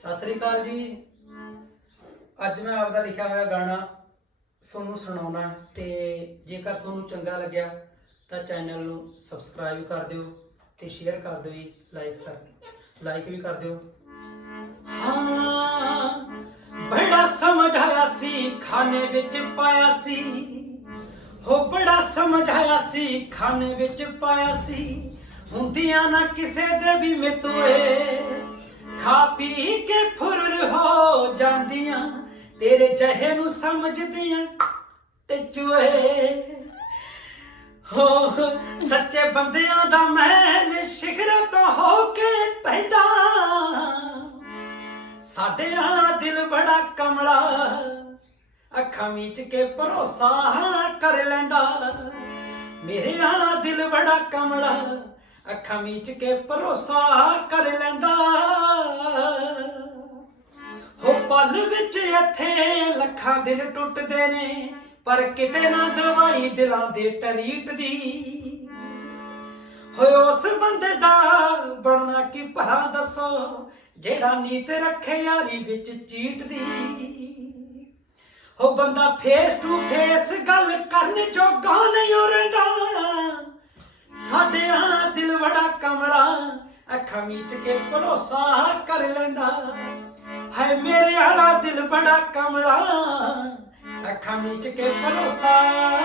ਸਤਿ ਸ੍ਰੀ ਅਕਾਲ ਜੀ। ਅੱਜ ਮੈਂ ਆਪਦਾ ਲਿਖਿਆ ਹੋਇਆ ਗਾਣਾ ਤੁਹਾਨੂੰ ਸੁਣਾਉਣਾ ਤੇ ਜੇਕਰ ਤੁਹਾਨੂੰ ਚੰਗਾ ਲੱਗਿਆ ਤਾਂ ਚੈਨਲ ਨੂੰ ਸਬਸਕ੍ਰਾਈਬ ਕਰ ਦਿਓ ਤੇ ਸ਼ੇਅਰ ਕਰ ਦਿਓ ਜੀ, ਲਾਈਕ ਕਰ ਲਾਈਕ ਵੀ ਕਰ ਦਿਓ। ਹਾਂ, ਬੜਾ ਸਮਝ ਆਇਆ ਸੀ ਖਾਣੇ ਵਿੱਚ ਪਾਇਆ ਸੀ। ਹੋ, ਬੜਾ ਸਮਝ ਆਇਆ ਸੀ, ਖਾਨੇ ਵਿੱਚ ਪਾਇਆ ਸੀ। ਹੁੰਦੀਆਂ ਨਾ ਕਿਸੇ ਦੇ ਵੀ ਮਿਤੋਏ। ਖਾ ਪੀ ਕੇ ਫੁਰਰ ਹੋ ਜਾਂਦੀਆਂ। ਤੇਰੇ ਜਹੇ ਨੂੰ ਸਮਝਦੀਆਂ ਤੇ ਚੂਹੇ। ਹੋ, ਸੱਚੇ ਬੰਦਿਆਂ ਦਾ ਮਹਿਲ ਸ਼ਿਖਰ ਤੋਂ ਹੋ ਕੇ ਪੈਂਦਾ। ਸਾਡੇ ਆਲਾ ਦਿਲ ਬੜਾ ਕਮਲਾ, ਅੱਖਾਂ ਮੀਚ ਕੇ ਭਰੋਸਾ ਕਰ ਲੈਂਦਾ। ਮੇਰੇ ਆਲਾ ਦਿਲ ਬੜਾ ਕਮਲਾ, ਅੱਖਾਂ ਮੀਚ ਕੇ ਭਰੋਸਾ ਕਰ ਲੈਂਦਾ। ਪਲ ਵਿੱਚ ਇੱਥੇ ਲੱਖਾਂ ਦਿਲ ਟੁੱਟਦੇ ਨੇ, ਪਰ ਕਿਤੇ ਨਾ ਦਵਾਈ ਦਿਲਾਂ ਦੇ ਟਰੀਟ ਦੀ। ਹੋਏ ਉਸ ਬੰਦੇ ਦਾ ਬਣਨਾ ਕੀ ਭਰਾ ਦੱਸੋ, ਜਿਹੜਾ ਨੀਤ ਰੱਖੇ ਯਾਰੀ ਵਿੱਚ ਚੀਟ ਦੀ। ਹੋ ਬੰਦਾ ਫੇਸ ਟੂ ਫੇਸ ਗੱਲ ਕਰਨ ਜੋਗਾ ਨਹੀਂ ਰਹਿੰਦਾ। ਸਾਡੇ ਦਿਲ ਬੜਾ ਕਮਲਾ ਅੱਖਾਂ ਵਿੱਚ ਕੇ ਭਰੋਸਾ ਕਰ ਲੈਂਦਾ। ਹਾਏ ਮੇਰੇ ਆਲਾ ਦਿਲ ਬੜਾ ਕਮਲਾ ਅੱਖਾਂ ਮੀਚ ਕੇ ਭਰੋਸਾ।